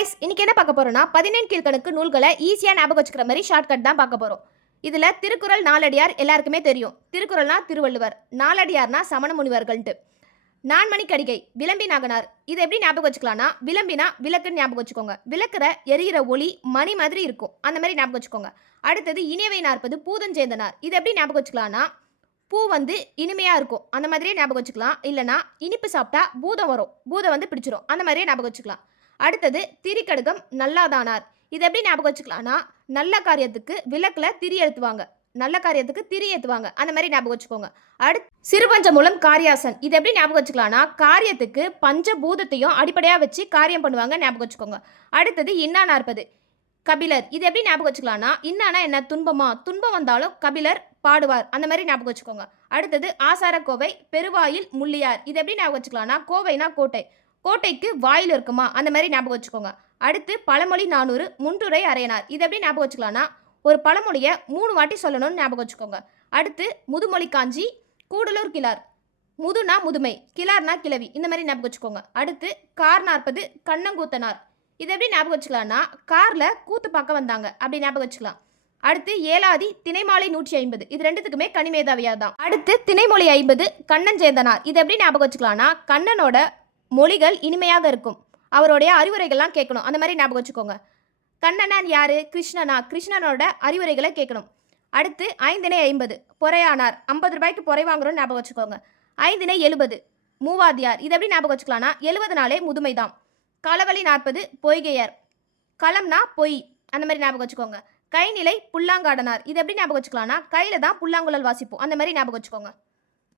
Guys இன்னைக்கு என்ன பார்க்க போறோம்னா 14 கீழ்க்கணக்கு நூல்களை ஈஸியா ஞாபகம் வச்சுக்கிற மாதிரி ஷார்ட்கட் தான் பார்க்க போறோம். இதுல திருக்குறள் நாலடியார் எல்லாருக்குமே தெரியும். திருக்குறள்னா திருவள்ளுவர், நாலடியார்னா சமண முனிவர்கள்ட்டு. நான்மணி கடிகை, விளம்பி நாகனார். இது எப்படி ஞாபகம் வச்சுக்கலாம்னா விளம்பினா விளக்குன்னு ஞாபகம் வச்சுக்கோங்க. விளக்குற எரியிற ஒளி மணி மாதிரி இருக்கும். அந்த மாதிரி ஞாபகம் வச்சுக்கோங்க. அடுத்தது இனியவை நாற்பது பூதஞ்சேந்தனார். இது எப்படி ஞாபகம் வச்சுக்கலாம்னா பூ வந்து இனிமையா இருக்கும். அந்த மாதிரியே ஞாபகம் வச்சுக்கலாம். இல்லனா இனிப்பு சாப்பிட்டா பூதம் வரும். பூதம் வந்து பிடிச்சிரும். அந்த மாதிரியே ஞாபகம் வச்சுக்கலாம். அடுத்தது திரிகடுகம் நல்லாதானார். இது எப்படி ஞாபகம் வச்சுக்கலாம்னா நல்ல காரியத்துக்கு விளக்குல திரி ஏத்துவாங்க. நல்ல காரியத்துக்கு திரி ஏத்துவாங்க. அந்த மாதிரி ஞாபகம் வச்சுக்கோங்க. அடுத்து சிறுபஞ்ச மூலம் காரியாசன். இது எப்படி ஞாபகம் வச்சுக்கலாம்னா காரியத்துக்கு பஞ்சபூதத்தையும் அடிப்படையா வச்சு காரியம் பண்ணுவாங்க. ஞாபகம் வச்சுக்கோங்க. அடுத்தது இன்னா நாற்பது கபிலர். இது எப்படி ஞாபகம் வச்சுக்கலாம்னா இன்னானா என்ன துன்பமா, துன்பம் வந்தாலும் கபிலர் பாடுவார். அந்த மாதிரி ஞாபகம் வச்சுக்கோங்க. அடுத்தது ஆசார கோவை பெருவாயில் முள்ளியார். இது எப்படி ஞாபகம் வச்சுக்கலாம்னா கோவைனா கோட்டை, கோட்டைக்கு வாயில் இருக்குமா அந்த மாதிரி ஞாபகம் வச்சுக்கோங்க. அடுத்து பழமொழி 400 முன்றுரை அரையனார். இது எப்படி ஞாபகம் வச்சுக்கலாம்னா ஒரு பழமொழியை 3 வாட்டி சொல்லணும்னு ஞாபகம் வச்சுக்கோங்க. அடுத்து முதுமொழி காஞ்சி கூடலூர் கிளார். முதுனா முதுமை, கிளார்னா கிளவி. இந்த மாதிரி ஞாபகம் வச்சுக்கோங்க. அடுத்து கார் 40 கண்ணங்கூத்தனார். இது எப்படி ஞாபகம் வச்சுக்கலாம்னா கார்ல கூத்து பார்க்க வந்தாங்க அப்படி ஞாபகம் வச்சுக்கலாம். அடுத்து ஏலாதி திணைமாலை 150. இது ரெண்டுத்துக்குமே கனிமேதாவியா தான். அடுத்து திணைமொழி 50 கண்ணஞ்சேந்தனார். இது எப்படி ஞாபகம் வச்சுக்கலாம்னா கண்ணனோட மொழிகள் இனிமையாக இருக்கும். அவருடைய அறிவுரைகள்லாம் கேட்கணும். அந்த மாதிரி ஞாபகம் வச்சுக்கோங்க. கண்ணனான் யாரு, கிருஷ்ணனா, கிருஷ்ணனோட அறிவுரைகளை கேட்கணும். அடுத்து 5 50 பொறையானார். 50 ரூபாய்க்கு பொறை வாங்குறோம் ஞாபகம் வச்சுக்கோங்க. 5 70 மூவாதியார். இது எப்படி ஞாபகம் வச்சுக்கலாம்னா 70 நாளே முதுமை தான். களவழி 40 பொய்கையர். களம்னா பொய். அந்த மாதிரி ஞாபகம் வச்சுக்கோங்க. கைநிலை புல்லாங்காடனார். இது எப்படி ஞாபகம் வச்சுக்கலாம்னா கையில தான் புல்லாங்குழல் வாசிப்போம். அந்த மாதிரி ஞாபகம் வச்சுக்கோங்க.